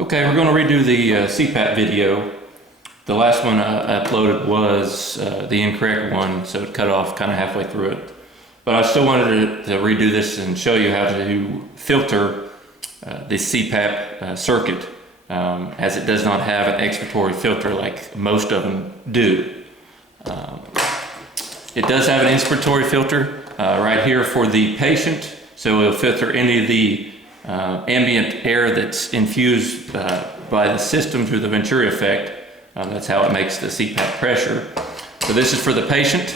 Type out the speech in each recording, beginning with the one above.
Okay, we're going to redo the CPAP video. The last one I uploaded was the incorrect one, so it cut off kind of halfway through it. But I still wanted to redo this and show you how to filter the CPAP circuit, as it does not have an expiratory filter like most of them do. It does have an inspiratory filter right here for the patient, so it'll filter any of the ambient air that's infused by the system through the Venturi effect. That's how it makes the CPAP pressure. So this is for the patient.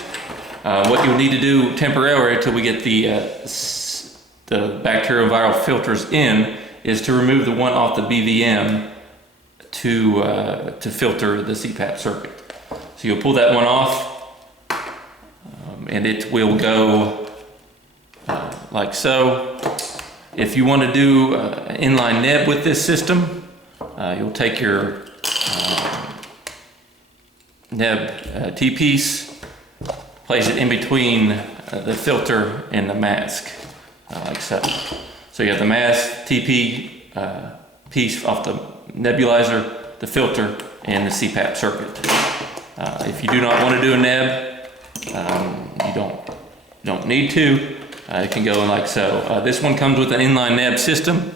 What you'll need to do temporarily until we get the bacterial viral filters in is to remove the one off the BVM to filter the CPAP circuit. So you'll pull that one off, and it will go like so. If you want to do an inline neb with this system, you'll take your neb T-piece, place it in between the filter and the mask, like so. So you have the mask, TP piece off the nebulizer, the filter, and the CPAP circuit. If you do not want to do a neb, you don't need to. It can go like so. This one comes with an inline neb system,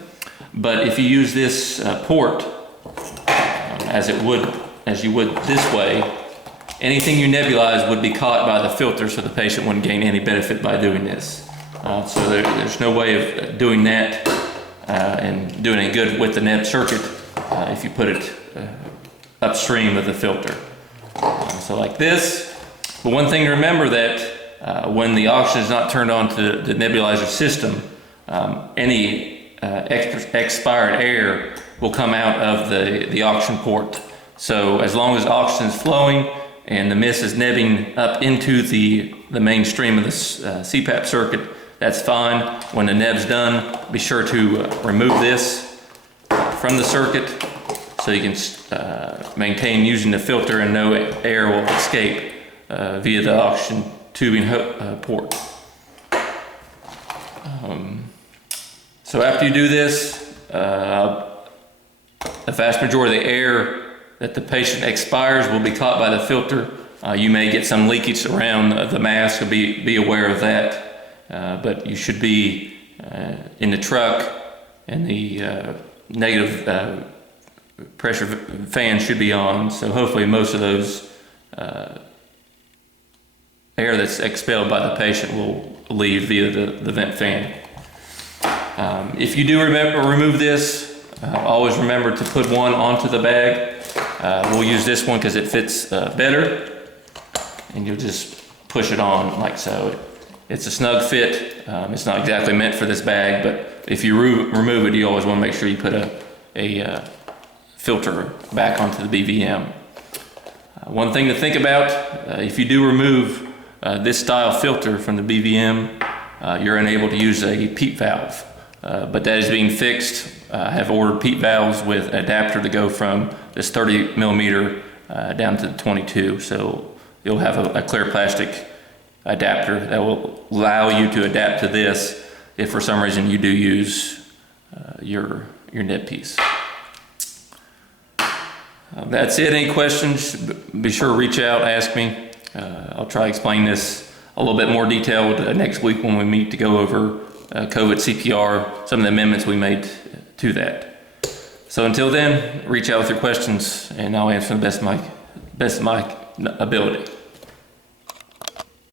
but if you use this port as you would this way, anything you nebulize would be caught by the filter, so the patient wouldn't gain any benefit by doing this. So there's no way of doing that and doing it good with the neb circuit if you put it upstream of the filter. So like this. But one thing to remember that when the oxygen is not turned on to the nebulizer system, any expired air will come out of the oxygen port. So as long as oxygen is flowing and the mist is nebbing up into the mainstream of the CPAP circuit, that's fine. When the neb's done, be sure to remove this from the circuit so you can maintain using the filter and no air will escape via the oxygen tubing port. So after you do this, the vast majority of the air that the patient expires will be caught by the filter. You may get some leakage around the mask, so be aware of that. But you should be in the truck, and the negative pressure fan should be on. So hopefully most of those air that's expelled by the patient will leave via the vent fan. If you do remove this, always remember to put one onto the bag. We'll use this one because it fits better, and you'll just push it on like so. It's a snug fit. It's not exactly meant for this bag, but if you remove it, you always want to make sure you put a filter back onto the BVM. One thing to think about, if you do remove this style filter from the BVM, you're unable to use a PEEP valve, but that is being fixed. I have ordered PEEP valves with an adapter to go from this 30 millimeter down to the 22, so you'll have a clear plastic adapter that will allow you to adapt to this if for some reason you do use your nib piece. That's it. Any questions, be sure to reach out, ask me. I'll try to explain this a little bit more detailed next week when we meet to go over COVID CPR, some of the amendments we made to that. So until then, reach out with your questions and I'll answer the best of my ability.